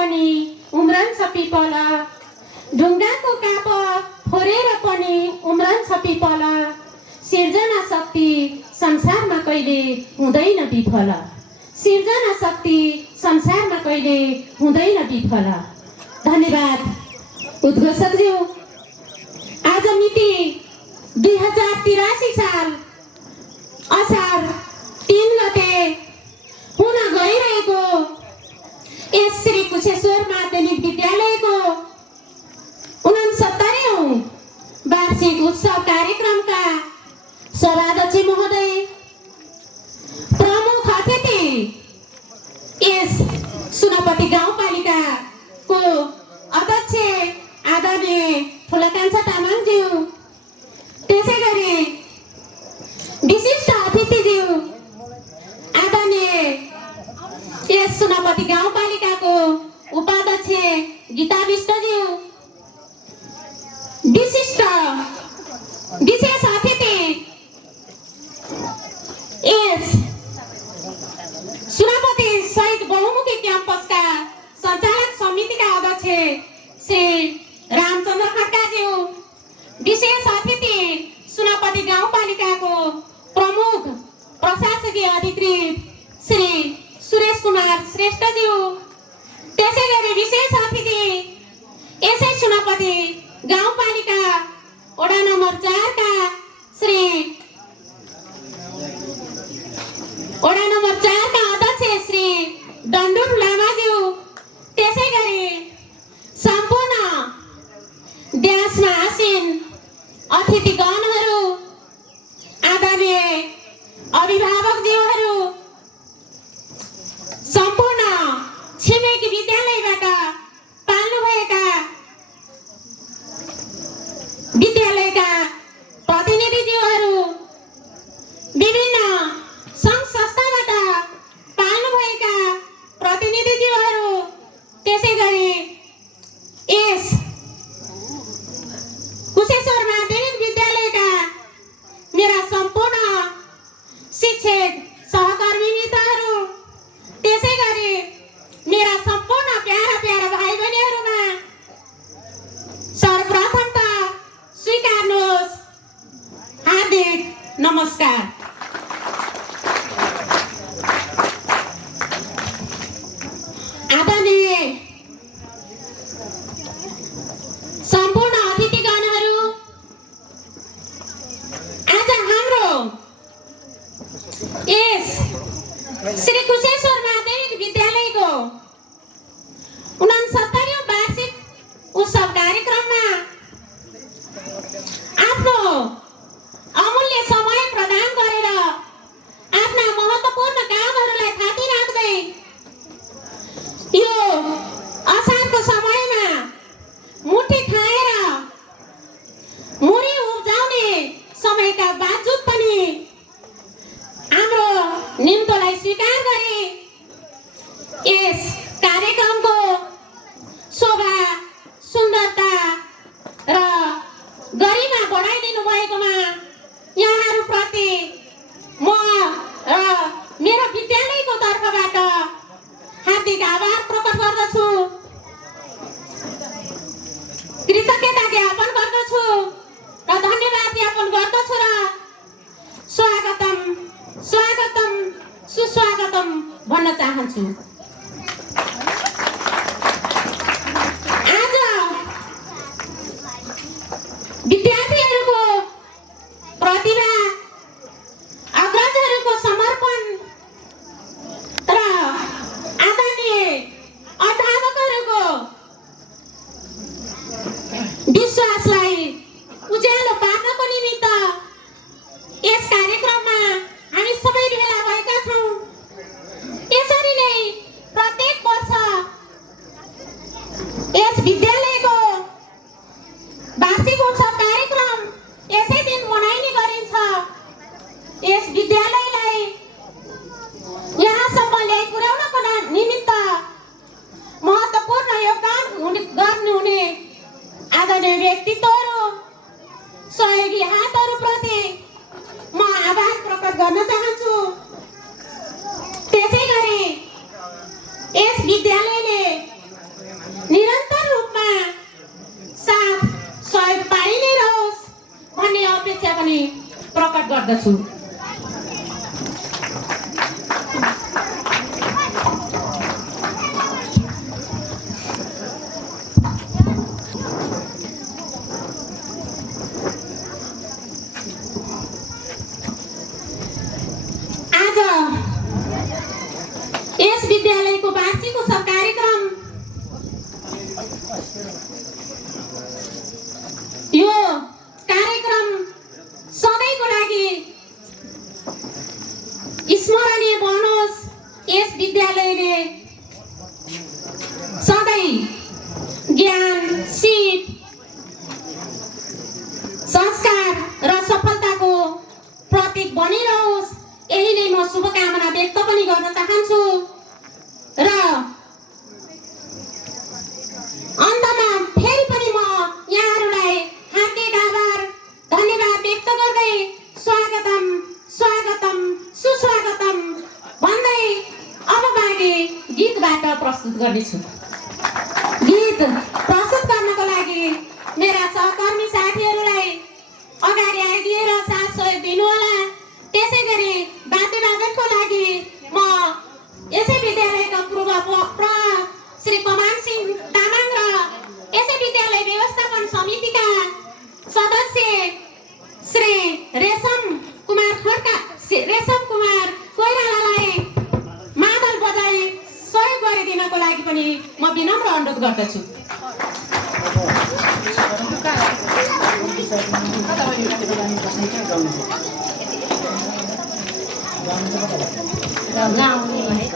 पनि उम्रन्छ पिपल, ढुङ्गाको काप फोरेर पनि उम्रन्छ पिपल, सिर्जना शक्ति संसारमा कहिले हुँदैन विफल, सिर्जना शक्ति संसारमा कहिले हुँदैन विफल। धन्यवाद उद्घोषकज्यू। आज मिति 2083 साल असार 3 गते हुन गइरहेको यस श्री कुशेश्वर माध्यमिक विद्यालयको 69औं वार्षिक उत्सव कार्यक्रमका सभाध्यक्ष महोदय, प्रमुख अतिथि यस सुनपति गाउँपालिकाको अध्यक्ष आदरणीय ठुलाकान्छा तामाङज्यू, त्यसै गरी विशिष्ट अतिथिज्यू आदरणीय यस सुनपति गाउँपालिकाको उपाध्यक्ष गीता विष्टज्यू, विशेष अतिथि यस सुनपति शहीद बहुमुखी क्याम्पसका सञ्चालक समितिका अध्यक्ष श्री रामचन्द्र खड्काज्यू, विशेष अतिथि सुनपति गाउँपालिकाको प्रमुख प्रशासकीय अधिकृत श्री सुरेश कुमार श्रेष्ठज्यू, त्यसै गरी विशेष अतिथि यसै सुनपति गाउँपालिका वडा नम्बर 4 का वडा नम्बर 4 का अध्यक्ष श्री डन्डुर लामाज्यू, त्यसै गरी सम्पूर्ण ड्यासमा आसीन अतिथिगणहरू, आदरणीय अभिभावकज्यूहरू, सम्पूर्ण छिमेकी विद्यालयबाट पाल्नुभएका विद्यालयका प्रतिनिधिज्यूहरू, विभिन्न सङ्घ संस्थाबाट पाल्नुभएका प्रतिनिधिज्यूहरू, त्यसै गरी यस कुशेश्वर माध्यमिक विद्यालयका मेरा सम्पूर्ण शिक्षक सहकर्मी मित्रहरू, त्यसै गरी मेरा सम्पूर्ण प्यारा भाइ बहिनीहरूमा सर्वप्रथम त स्वीकार्नुहोस् हार्दिक नमस्कार। आदरणीय सम्पूर्ण अतिथिगणहरू, आज हाम्रो यस श्री कुशेश्वर माध्यमिक विद्यालयको 69औं वार्षिक उत्सव कार्यक्रममा आफ्नो अमूल्य समय प्रदान गरेर आफ्ना महत्त्वपूर्ण कामहरूलाई थाती राख्दै यो असारको समयमा मुठी खाएर मुरी उब्जाउने समयका बावजुद पनि हाम्रो निम्तोलाई स्वीकार गरे यस कार्यक्रमको शोभा सुन्दरता र गरिमा बढाइदिनु भएकोमा यहाँहरूप्रति म र मेरो विद्यालयको तर्फबाट हार्दिक आभार प्रकट गर्दछु, कृतज्ञता ज्ञापन गर्दछु र धन्यवाद ज्ञापन गर्दछु र स्वागतम सुस्वागतम भन्न चाहन्छु। आज विद्यार्थीहरूको प्रतिभा, अग्रजहरूको समर्पण र आदरणीय अध्यापकहरूको विश्वासलाई उज्यालो पार्नको निमित्त यस कार्यक्रममा हामी सबै भेला भएका छौँ। यसरी नै प्रत्येक वर्ष यस विद्यालयको वार्षिक उत्सव कार्यक्रम यसै दिन मनाइने गरिन्छ। यस विद्यालयलाई यहाँसम्म ल्याइ पुर्याउनको निमित्त महत्त्वपूर्ण योगदान गर्नुहुने आदरणीय व्यक्तित्वहरू, सहयोगी हातहरूप्रति म आभार प्रकट गर्न चाहन्छु। त्यसै गरी यस विद्यालयले गर्दछु। आज यस विद्यालयको वार्षिक उत्सव कार्यक्रम यो कार्यक्रम सधैँको लागि स्मरणीय बनोस्। यस विद्यालयले सधैँ ज्ञान, सिप, संस्कार र सफलताको प्रतीक बनिरहोस्। यही नै म शुभकामना व्यक्त पनि गर्न चाहन्छु र अन्तमा फेरि पनि म यहाँहरूलाई हार्दिक आभार धन्यवाद व्यक्त गर्दै स्वागतम स्वागतम सुस्वागतम भन्दै अब बाँकी गीतबाट प्रस्तुत गर्नेछु। गीत प्रस्तुत गर्नको लागि मेरा सहकर्मी साथीहरूलाई अगाडि आइदिएर साथ सहयोग दिनुहोला। त्यसै गरी वाद्यवादनको लागि म यसै विद्यालयका पूर्व श्री कमान सिंह तामाङ र यसै विद्यालय व्यवस्थापन समितिका सदस्य श्री रेशम कुमार कोइरालालाई मादल बजाई सहयोग गरिदिनको लागि पनि म विनम्र अनुरोध गर्दछु। गाउँले